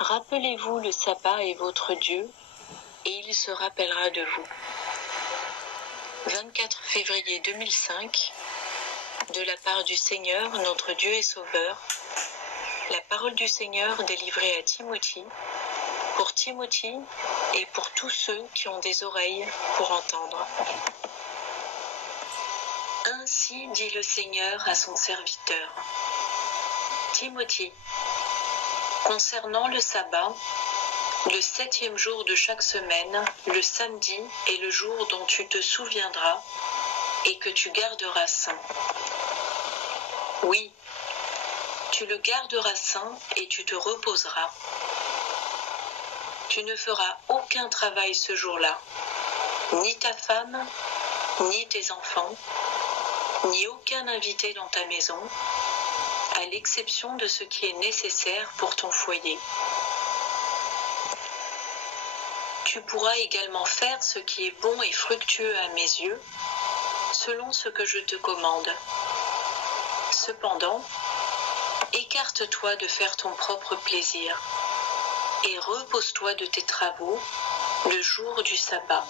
Rappelez-vous le sabbat est votre Dieu, et il se rappellera de vous. 24 février 2005, de la part du Seigneur, notre Dieu et Sauveur, la parole du Seigneur délivrée à Timothée, pour Timothée et pour tous ceux qui ont des oreilles pour entendre. Ainsi dit le Seigneur à son serviteur. Timothée, concernant le sabbat, le 7e jour de chaque semaine, le samedi est le jour dont tu te souviendras et que tu garderas saint. Oui, tu le garderas saint et tu te reposeras. Tu ne feras aucun travail ce jour-là, ni ta femme, ni tes enfants, ni aucun invité dans ta maison, à l'exception de ce qui est nécessaire pour ton foyer. Tu pourras également faire ce qui est bon et fructueux à mes yeux, selon ce que je te commande. Cependant, écarte-toi de faire ton propre plaisir et repose-toi de tes travaux le jour du sabbat.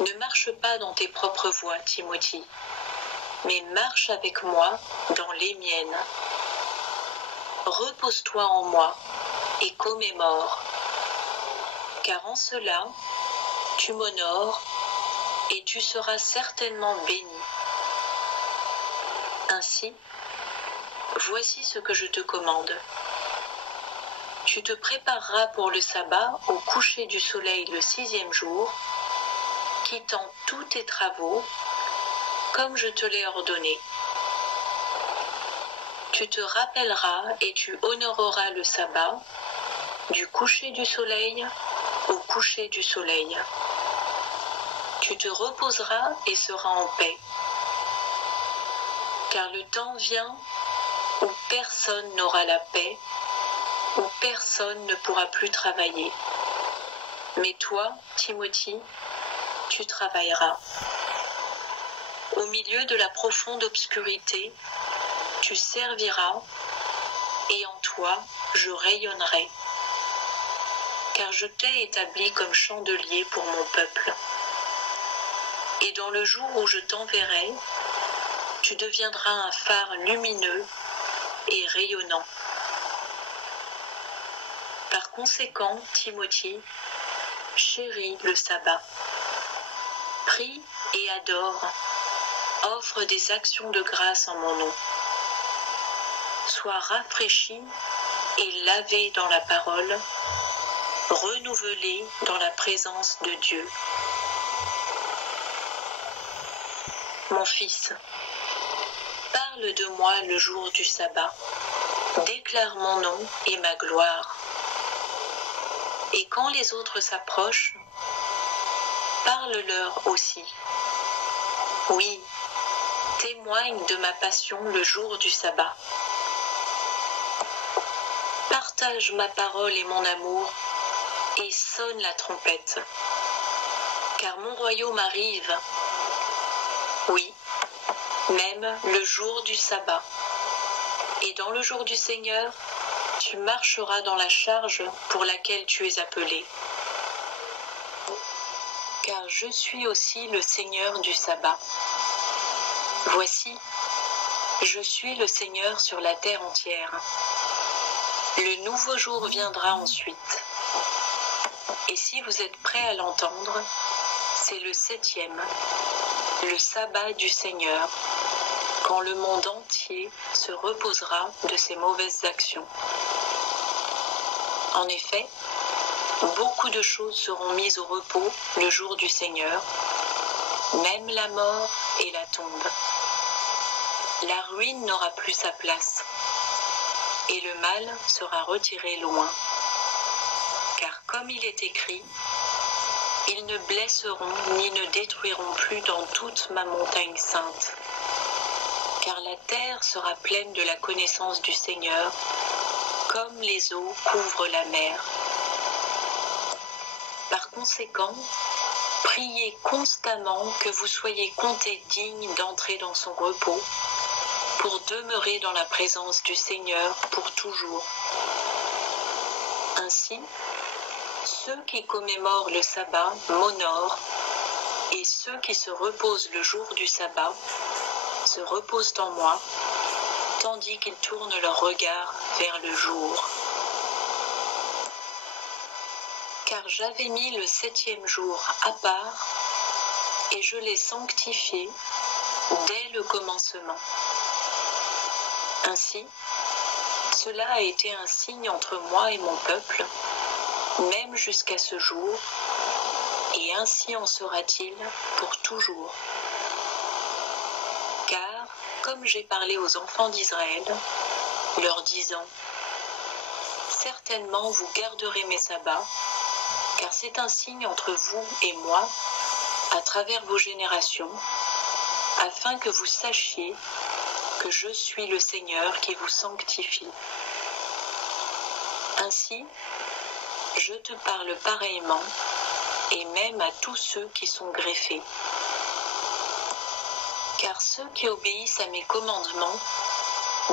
Ne marche pas dans tes propres voies, Timothée, mais marche avec moi dans les miennes. Repose-toi en moi et commémore, car en cela, tu m'honores et tu seras certainement béni. Ainsi, voici ce que je te commande. Tu te prépareras pour le sabbat au coucher du soleil le 6e jour, quittant tous tes travaux, comme je te l'ai ordonné. Tu te rappelleras et tu honoreras le sabbat, du coucher du soleil au coucher du soleil. Tu te reposeras et seras en paix, car le temps vient où personne n'aura la paix, où personne ne pourra plus travailler. Mais toi, Timothée, tu travailleras. Au milieu de la profonde obscurité, tu serviras, et en toi, je rayonnerai, car je t'ai établi comme chandelier pour mon peuple. Et dans le jour où je t'enverrai, tu deviendras un phare lumineux et rayonnant. Par conséquent, Timothée, chéris le sabbat. Prie et adore, offre des actions de grâce en mon nom. Sois rafraîchi et lavé dans la parole, renouvelé dans la présence de Dieu. Mon fils, parle de moi le jour du sabbat, déclare mon nom et ma gloire. Et quand les autres s'approchent, parle-leur aussi. Oui, témoigne de ma passion le jour du sabbat. Partage ma parole et mon amour et sonne la trompette, car mon royaume arrive. Oui, même le jour du sabbat. Et dans le jour du Seigneur, tu marcheras dans la charge pour laquelle tu es appelé. Car je suis aussi le Seigneur du sabbat. Voici, je suis le Seigneur sur la terre entière. Le nouveau jour viendra ensuite. Et si vous êtes prêts à l'entendre, c'est le 7e, le sabbat du Seigneur, quand le monde entier se reposera de ses mauvaises actions. En effet, beaucoup de choses seront mises au repos le jour du Seigneur, même la mort et la tombe. La ruine n'aura plus sa place, et le mal sera retiré loin. Car comme il est écrit, ils ne blesseront ni ne détruiront plus dans toute ma montagne sainte. Car la terre sera pleine de la connaissance du Seigneur, comme les eaux couvrent la mer. Par conséquent, priez constamment que vous soyez comptés dignes d'entrer dans son repos, pour demeurer dans la présence du Seigneur pour toujours. Ainsi, ceux qui commémorent le sabbat m'honorent, et ceux qui se reposent le jour du sabbat se reposent en moi, tandis qu'ils tournent leur regard vers le jour. Car j'avais mis le 7e jour à part, et je l'ai sanctifié dès le commencement. Ainsi, cela a été un signe entre moi et mon peuple, même jusqu'à ce jour, et ainsi en sera-t-il pour toujours. Car, comme j'ai parlé aux enfants d'Israël, leur disant, certainement vous garderez mes sabbats, car c'est un signe entre vous et moi, à travers vos générations, afin que vous sachiez que je suis le Seigneur qui vous sanctifie. Ainsi, je te parle pareillement, et même à tous ceux qui sont greffés. Car ceux qui obéissent à mes commandements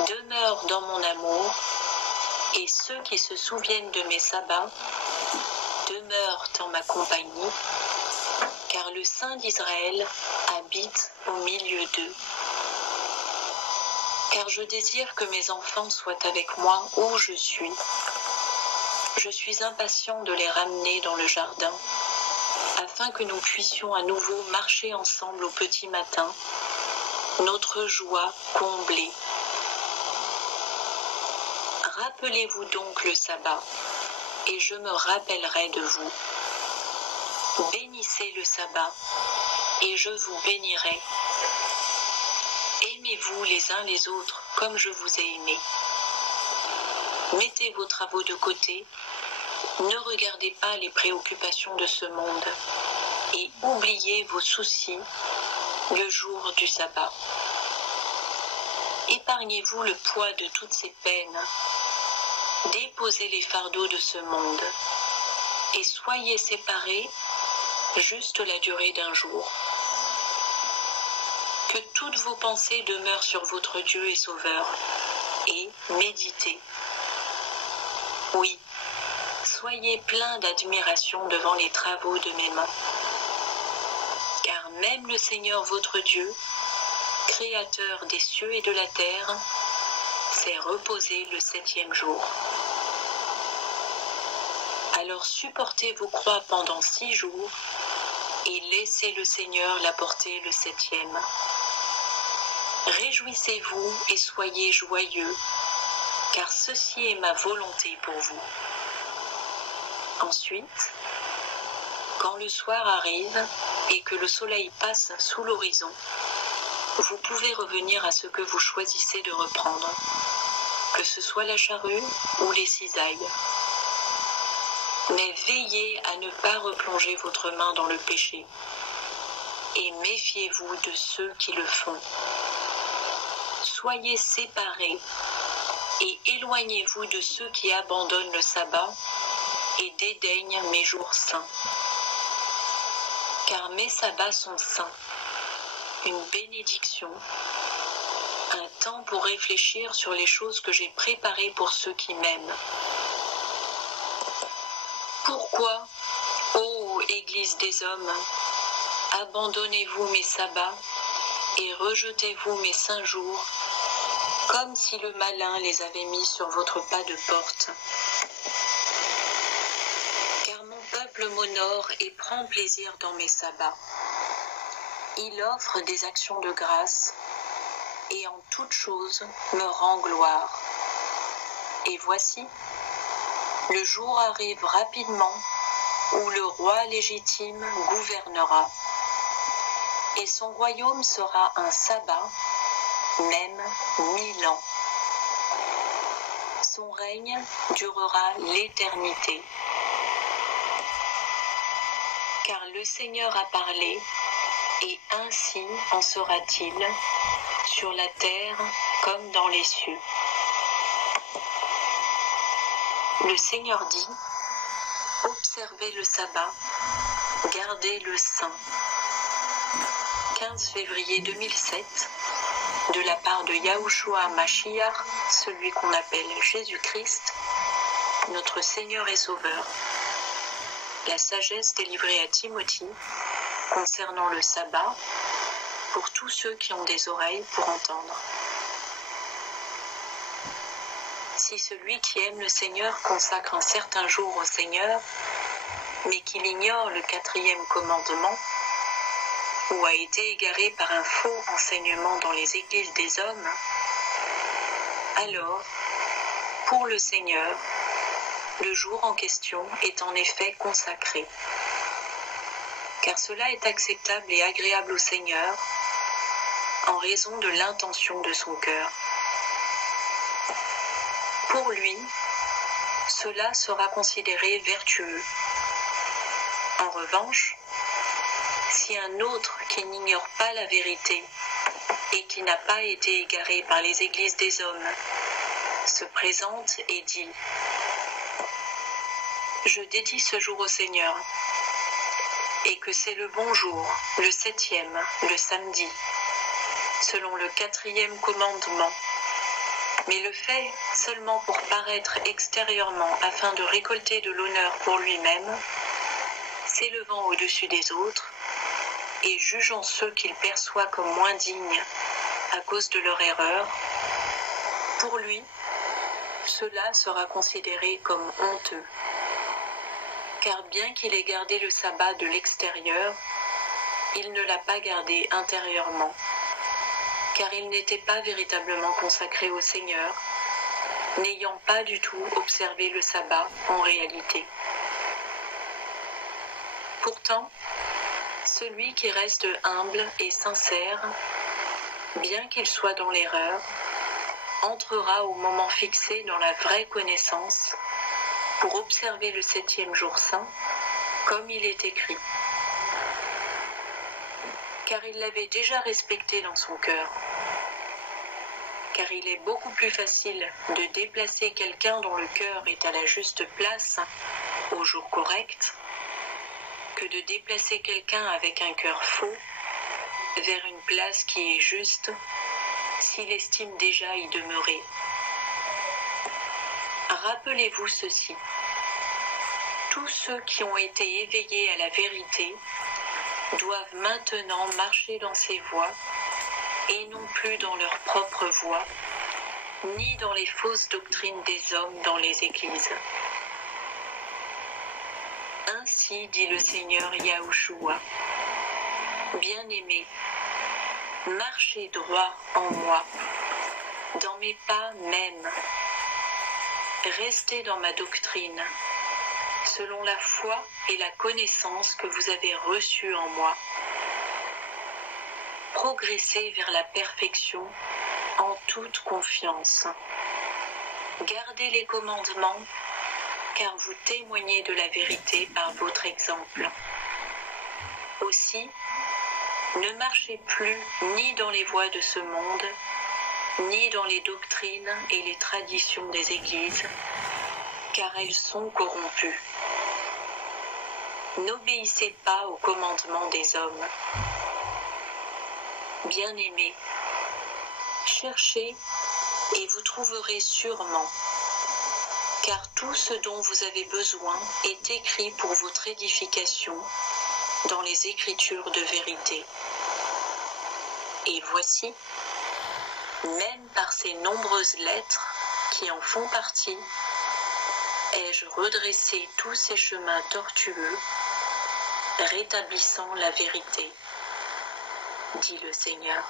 demeurent dans mon amour, et ceux qui se souviennent de mes sabbats demeurent en ma compagnie, car le Saint d'Israël habite au milieu d'eux. Car je désire que mes enfants soient avec moi où je suis. Je suis impatient de les ramener dans le jardin, afin que nous puissions à nouveau marcher ensemble au petit matin, notre joie comblée. Rappelez-vous donc le sabbat, et je me rappellerai de vous. Bénissez le sabbat, et je vous bénirai. Aimez-vous les uns les autres comme je vous ai aimés. Mettez vos travaux de côté, ne regardez pas les préoccupations de ce monde, et oubliez vos soucis le jour du sabbat. Épargnez-vous le poids de toutes ces peines, déposez les fardeaux de ce monde, et soyez séparés juste la durée d'un jour. Que toutes vos pensées demeurent sur votre Dieu et Sauveur, et méditez. Oui, soyez pleins d'admiration devant les travaux de mes mains. Car même le Seigneur votre Dieu, Créateur des cieux et de la terre, s'est reposé le 7e jour. Alors supportez vos croix pendant 6 jours, et laissez le Seigneur la porter le 7e. Réjouissez-vous et soyez joyeux, car ceci est ma volonté pour vous. Ensuite, quand le soir arrive et que le soleil passe sous l'horizon, vous pouvez revenir à ce que vous choisissez de reprendre, que ce soit la charrue ou les cisailles. Mais veillez à ne pas replonger votre main dans le péché, et méfiez-vous de ceux qui le font. Soyez séparés et éloignez-vous de ceux qui abandonnent le sabbat et dédaignent mes jours saints. Car mes sabbats sont saints, une bénédiction, un temps pour réfléchir sur les choses que j'ai préparées pour ceux qui m'aiment. Pourquoi, ô Église des hommes, abandonnez-vous mes sabbats et rejetez-vous mes saints jours, comme si le malin les avait mis sur votre pas de porte? Car mon peuple m'honore et prend plaisir dans mes sabbats. Il offre des actions de grâce et en toute chose me rend gloire. Et voici, le jour arrive rapidement où le roi légitime gouvernera, et son royaume sera un sabbat, même 1000 ans. Son règne durera l'éternité. Car le Seigneur a parlé, et ainsi en sera-t-il, sur la terre comme dans les cieux. Le Seigneur dit, observez le sabbat, gardez le saint. 15 février 2007, de la part de Yahushua Mashiach, celui qu'on appelle Jésus-Christ, notre Seigneur et Sauveur, la sagesse délivrée à Timothée concernant le sabbat pour tous ceux qui ont des oreilles pour entendre. Si celui qui aime le Seigneur consacre un certain jour au Seigneur, mais qu'il ignore le 4e commandement, ou a été égaré par un faux enseignement dans les églises des hommes, alors, pour le Seigneur, le jour en question est en effet consacré. Car cela est acceptable et agréable au Seigneur, en raison de l'intention de son cœur. Pour lui, cela sera considéré vertueux. En revanche, si un autre qui n'ignore pas la vérité et qui n'a pas été égaré par les églises des hommes se présente et dit « Je dédie ce jour au Seigneur » et que c'est le bon jour, le 7e, le samedi, selon le 4e commandement, mais le fait seulement pour paraître extérieurement afin de récolter de l'honneur pour lui-même, s'élevant au-dessus des autres et jugeant ceux qu'il perçoit comme moins dignes à cause de leur erreur, pour lui, cela sera considéré comme honteux. Car bien qu'il ait gardé le sabbat de l'extérieur, il ne l'a pas gardé intérieurement, car il n'était pas véritablement consacré au Seigneur, n'ayant pas du tout observé le sabbat en réalité. Pourtant, celui qui reste humble et sincère, bien qu'il soit dans l'erreur, entrera au moment fixé dans la vraie connaissance pour observer le 7e jour saint, comme il est écrit. Car il l'avait déjà respecté dans son cœur. Car il est beaucoup plus facile de déplacer quelqu'un dont le cœur est à la juste place au jour correct, que de déplacer quelqu'un avec un cœur faux vers une place qui est juste, s'il estime déjà y demeurer. Rappelez-vous ceci. Tous ceux qui ont été éveillés à la vérité doivent maintenant marcher dans ses voies et non plus dans leur propre voie, ni dans les fausses doctrines des hommes dans les églises. Ainsi dit le Seigneur Yahushua. Bien-aimés, marchez droit en moi, dans mes pas même. Restez dans ma doctrine, selon la foi et la connaissance que vous avez reçue en moi. Progressez vers la perfection en toute confiance. Gardez les commandements, car vous témoignez de la vérité par votre exemple. Aussi, ne marchez plus ni dans les voies de ce monde, ni dans les doctrines et les traditions des églises, car elles sont corrompues. N'obéissez pas aux commandements des hommes. Bien-aimés, cherchez et vous trouverez sûrement, car tout ce dont vous avez besoin est écrit pour votre édification dans les Écritures de vérité. Et voici, même par ces nombreuses lettres qui en font partie, ai-je redressé tous ces chemins tortueux, rétablissant la vérité, dit le Seigneur.